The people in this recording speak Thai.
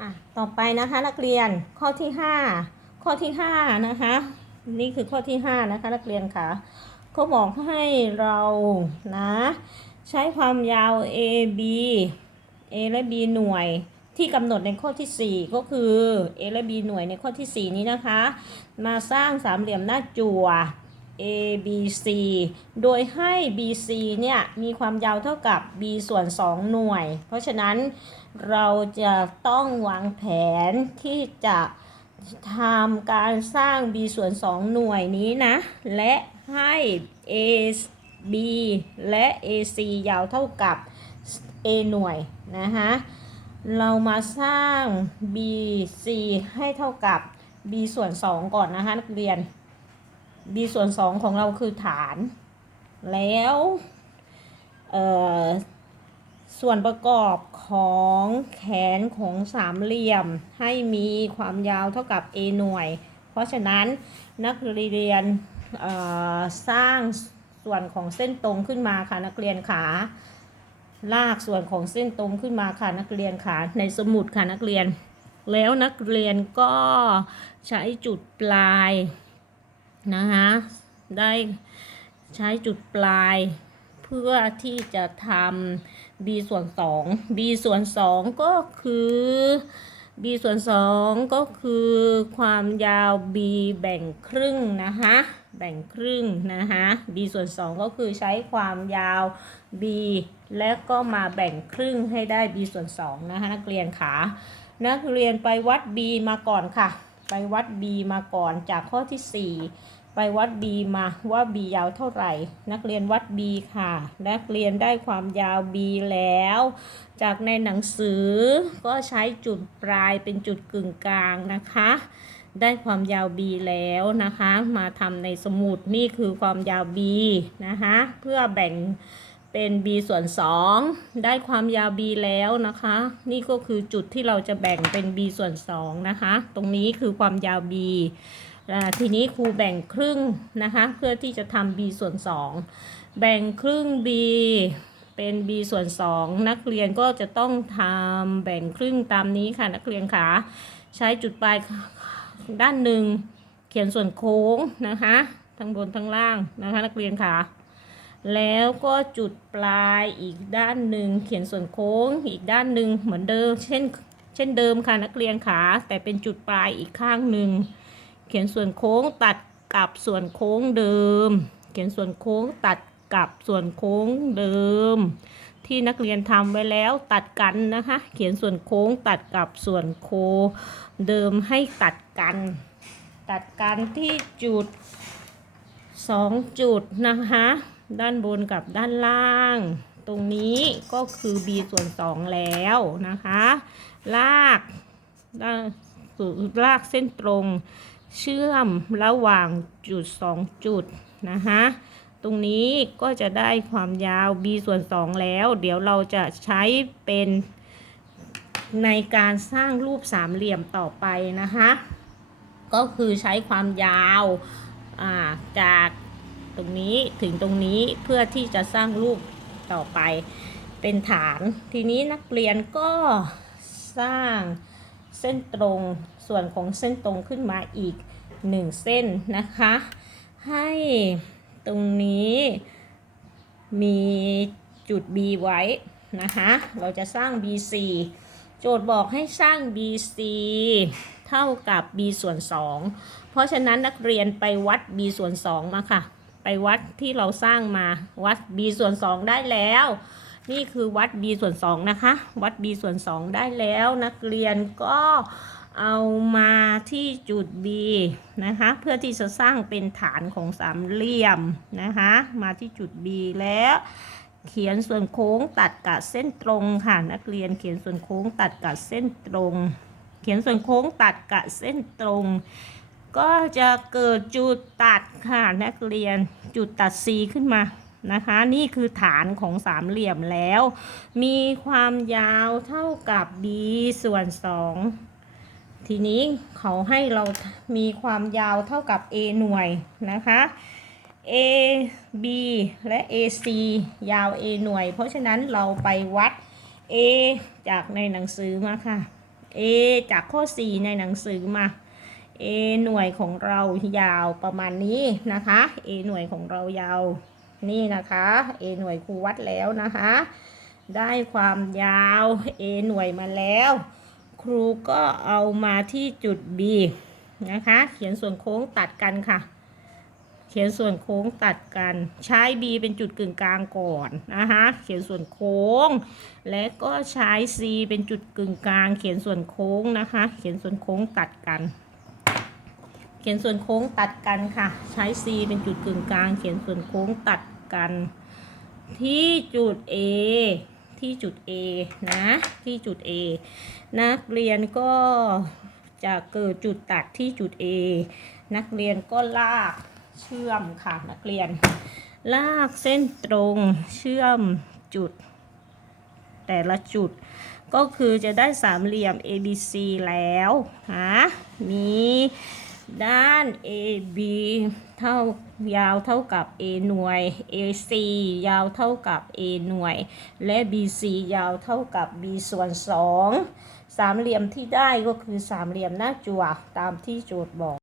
อะต่อไปนะคะนักเรียนข้อที่ห้าข้อที่ห้านะคะนี่คือข้อที่ห้านะคะนักเรียนค่ะเขาบอกให้เรานะใช้ความยาว a b a และ b หน่วยที่กำหนดในข้อที่ 4 ก็คือ a และ b หน่วยในข้อที่ 4 นี้นะคะ มาสร้างสามเหลี่ยมหน้าจั่ว a b c โดยให้ b c เนี่ยมีความยาวเท่ากับ b ส่วน 2 หน่วย เพราะฉะนั้นเราจะต้องวางแผนที่จะทำการสร้าง b ส่วน 2 หน่วยนี้นะ และให้ a b และ ac ยาวเท่ากับ a หน่วยนะคะเรามาสร้าง bc ให้เท่ากับ b ส่วน 2 ก่อนนะคะนักเรียน b ส่วน2ของเราคือฐาน แล้วส่วนประกอบของแขนของสามเหลี่ยมให้มีความยาวเท่ากับ a หน่วย เพราะฉะนั้นนักเรียนสร้างส่วนของเส้นตรงขึ้นมาค่ะนักเรียนขาลากส่วนของเส้นตรงขึ้นมาค่ะนักเรียนขาในสมุดค่ะนักเรียน แล้วนักเรียนก็ใช้จุดปลาย นะคะได้ใช้จุดปลาย เพื่อที่จะทำ b ส่วน 2 b ส่วน 2 ก็คือ b ส่วน 2 ก็คือความยาว b แบ่งครึ่งนะคะแบ่งครึ่งนะคะ b ส่วน 2 ก็คือใช้ความยาว b และก็มาแบ่งครึ่งให้ได้ b ส่วน2นะคะนักเรียนขานักเรียนไปวัด b มาก่อนค่ะ ไปวัด b มาก่อนจากข้อที่ 4 ไปวัด b มาว่า b ยาวเท่าไหร่ นักเรียนวัด b ค่ะ นักเรียนได้ความยาว b แล้ว จากในหนังสือก็ใช้จุดปลายเป็นจุดกึ่งกลางนะคะได้ความยาว b แล้วนะคะ มาทำในสมุดนี่คือความยาว b นะคะ เพื่อแบ่ง เป็น b ส่วน 2 ได้ความยาว b แล้วนะคะ นี่ก็คือจุดที่เราจะแบ่งเป็น b ส่วน 2 นะคะ ตรงนี้คือความยาว b ทีนี้ครูแบ่งครึ่งนะคะ เพื่อที่จะทำ b ส่วน 2 แบ่งครึ่ง b เป็น b ส่วน 2 นักเรียนก็จะต้องทำแบ่งครึ่งตามนี้ค่ะนักเรียนขาใช้จุดปลายด้านหนึ่งเขียนส่วนโค้งนะคะ ทั้งบนทั้งล่างนะคะ นักเรียนขา แล้วก็จุดปลายอีกด้านหนึ่งเขียนส่วนโค้งอีกด้านหนึ่งเหมือนเดิม เช่น เช่นเดิมค่ะนักเรียนขาแต่เป็นจุดปลายอีกข้างหนึ่งเขียนส่วนโค้งตัดกับส่วนโค้งเดิม เขียนส่วนโค้งตัดกับส่วนโค้งเดิม ที่นักเรียนทำไว้แล้วตัดกันนะคะ เขียนส่วนโค้งตัดกับส่วนโค้งเดิมให้ตัดกัน ตัดกันที่จุดสองจุดนะคะ ด้านบนกับด้านล่าง ตรงนี้ก็คือ b ส่วน 2 แล้วนะคะ ลากด้านลากเส้นตรงเชื่อมระหว่างจุด 2 จุดนะคะตรงนี้ก็จะได้ความยาว b ส่วน 2 แล้ว เดี๋ยวเราจะใช้เป็นในการสร้างรูปสามเหลี่ยมต่อไปนะคะ ก็คือใช้ความยาวาจาก ตรงนี้ถึงตรงนี้เพื่อที่จะสร้างรูปต่อไปเป็นฐาน ทีนี้นักเรียนก็สร้างเส้นตรงส่วนของเส้นตรงขึ้นมาอีกหนึ่งเส้นนะคะ ให้ตรงนี้มีจุด B ไว้นะคะ เราจะสร้าง BC โจทย์บอกให้สร้าง BC เท่ากับ b ส่วน 2 เพราะฉะนั้นนักเรียนไปวัด b ส่วน 2 มาค่ะ ไปวัดที่เราสร้างมาวัด b ส่วน2ได้แล้ว นี่คือวัด b ส่วน2นะคะ วัด b ส่วน2ได้แล้ว นักเรียนก็เอามาที่จุด B นะคะ เพื่อที่จะสร้างเป็นฐานของสามเหลี่ยมนะคะ มาที่จุด B แล้วเขียนส่วนโค้งตัดกับเส้นตรงค่ะนักเรียนเขียนส่วนโค้งตัดกับเส้นตรง เขียนส่วนโค้งตัดกับเส้นตรง ก็จะเกิดจุดตัดค่ะนักเรียนจุดตัด C ขึ้นมานะคะ นี่คือฐานของสามเหลี่ยมแล้ว มีความยาวเท่ากับ b ส่วน 2 ทีนี้เขาให้เรามีความยาวเท่ากับ a หน่วยนะคะ a b และ ac ยาว a หน่วย เพราะฉะนั้นเราไปวัด a จากในหนังสือมาค่ะ A จากข้อ 4 ในหนังสือมา A หน่วยของเรายาวประมาณนี้นะคะ A หน่วยของเรายาว นี่นะคะ A หน่วยครูวัดแล้วนะคะ ได้ความยาว A หน่วยมาแล้ว ครูก็เอามาที่จุด B นะคะ เขียนส่วนโค้งตัดกันค่ะเขียนส่วนโค้งตัดกันใช้ B เป็นจุดกึ่งกลางก่อนนะคะเขียนส่วนโค้ง และก็ใช้ C เป็นจุดกึ่งกลาง เขียนส่วนโค้งนะคะ เขียนส่วนโค้งตัดกัน ขียนส่วนโค้งตัดกันค่ะ ใช้ C เป็นจุดกึ่งกลาง เขียนส่วนโค้งตัดกัน ที่จุด A ที่จุด A นะ ที่จุด A นักเรียนก็จะเกิดจุดตัดที่จุด A นักเรียนก็ลากเชื่อมค่ะนักเรียน ลากเส้นตรงเชื่อมจุด แต่ละจุด ก็คือจะได้สามเหลี่ยม ABC แล้วนะมี ด้าน AB เท่ายาวเท่ากับ A หน่วย AC ยาวเท่ากับ A หน่วย และ BC ยาวเท่ากับ B ส่วน 2 สามเหลี่ยมที่ได้ก็คือสามเหลี่ยมหน้าจั่วตามที่โจทย์บอก